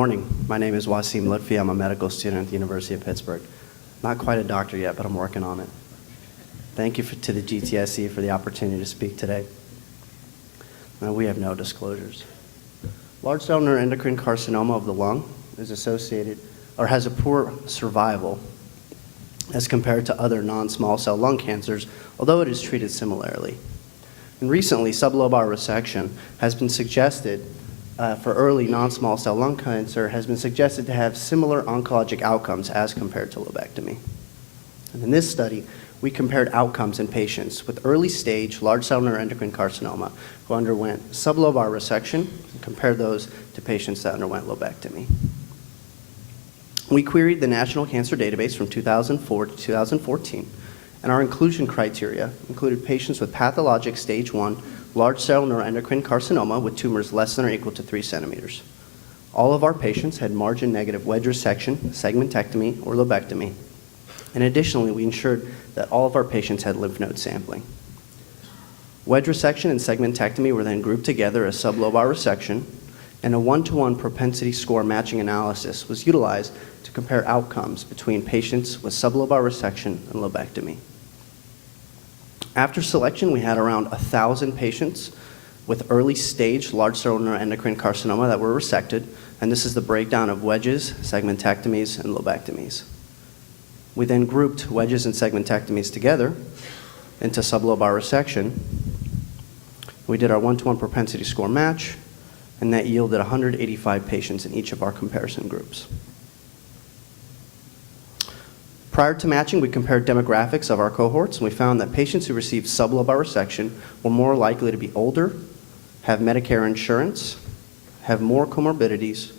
morning. My name is Waseem Lutfi. I'm a medical student at the University of Pittsburgh. Not quite a doctor yet, but I'm working on it. Thank you to the GTSC for the opportunity to speak today. Now, we have no disclosures. Large cell neuroendocrine carcinoma of the lung is associated or has a poor survival as compared to other non-small cell lung cancers, although it is treated similarly. And recently, sublobar resection has been suggested for early non-small cell lung cancer has been suggested to have similar oncologic outcomes as compared to lobectomy. And in this study, we compared outcomes in patients with early stage large cell neuroendocrine carcinoma who underwent sublobar resection and compared those to patients that underwent lobectomy. We queried the National Cancer Database from 2004 to 2014, and our inclusion criteria included patients with pathologic stage 1 large cell neuroendocrine carcinoma with tumors less than or equal to 3 centimeters. All of our patients had margin-negative wedge resection, segmentectomy, or lobectomy. And additionally, we ensured that all of our patients had lymph node sampling. Wedge resection and segmentectomy were then grouped together as sublobar resection, and a 1-to-1 propensity score matching analysis was utilized to compare outcomes between patients with sublobar resection and lobectomy. After selection, we had around 1,000 patients with early stage large cell neuroendocrine carcinoma that were resected, and this is the breakdown of wedges, segmentectomies, and lobectomies. We then grouped wedges and segmentectomies together into sublobar resection. We did our 1-to-1 propensity score match, and that yielded 185 patients in each of our comparison groups. Prior to matching, we compared demographics of our cohorts, and we found that patients who received sublobar resection were more likely to be older, have Medicare insurance, have more comorbidities,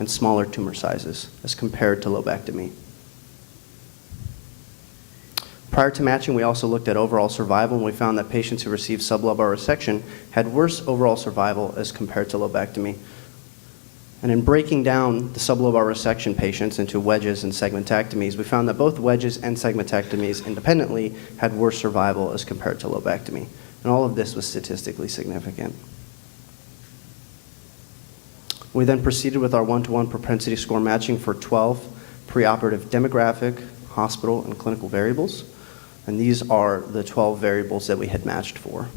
and smaller tumor sizes as compared to lobectomy. Prior to matching, we also looked at overall survival, and we found that patients who received sublobar resection had worse overall survival as compared to lobectomy. And in breaking down the sublobar resection patients into wedges and segmentectomies, we found that both wedges and segmentectomies independently had worse survival as compared to lobectomy. And all of this was statistically significant. We then proceeded with our 1-to-1 propensity score matching for 12 preoperative demographic, hospital, and clinical variables. And these are the 12 variables that we had matched for.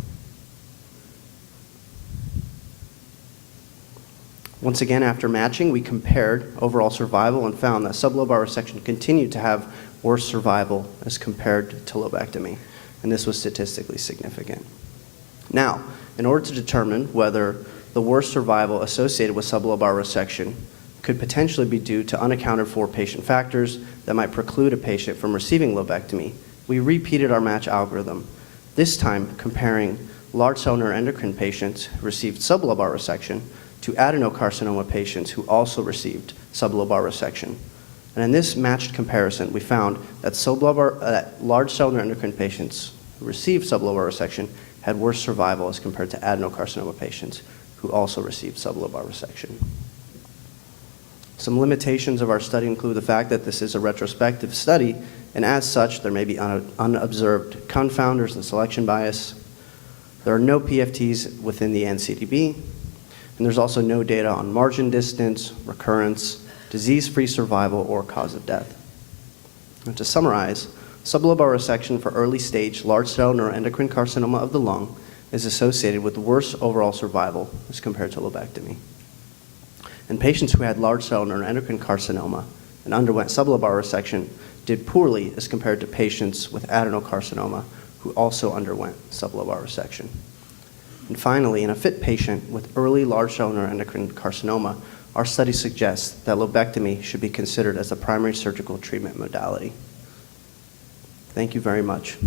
Once again, after matching, we compared overall survival and found that sublobar resection continued to have worse survival as compared to lobectomy, and this was statistically significant. Now, in order to determine whether the worse survival associated with sublobar resection could potentially be due to unaccounted for patient factors that might preclude a patient from receiving lobectomy, we repeated our match algorithm, this time comparing large cell neuroendocrine patients who received sublobar resection to adenocarcinoma patients who also received sublobar resection. And in this matched comparison, we found that large cell neuroendocrine patients who received sublobar resection had worse survival as compared to adenocarcinoma patients who also received sublobar resection. Some limitations of our study include the fact that this is a retrospective study, and as such, there may be unobserved confounders and selection bias. There are no PFTs within the NCDB, and there's also no data on margin distance, recurrence, disease-free survival, or cause of death. And to summarize, sublobar resection for early stage large cell neuroendocrine carcinoma of the lung is associated with worse overall survival as compared to lobectomy. And patients who had large cell neuroendocrine carcinoma and underwent sublobar resection did poorly as compared to patients with adenocarcinoma who also underwent sublobar resection. And finally, in a fit patient with early large cell neuroendocrine carcinoma, our study suggests that lobectomy should be considered as a primary surgical treatment modality. Thank you very much.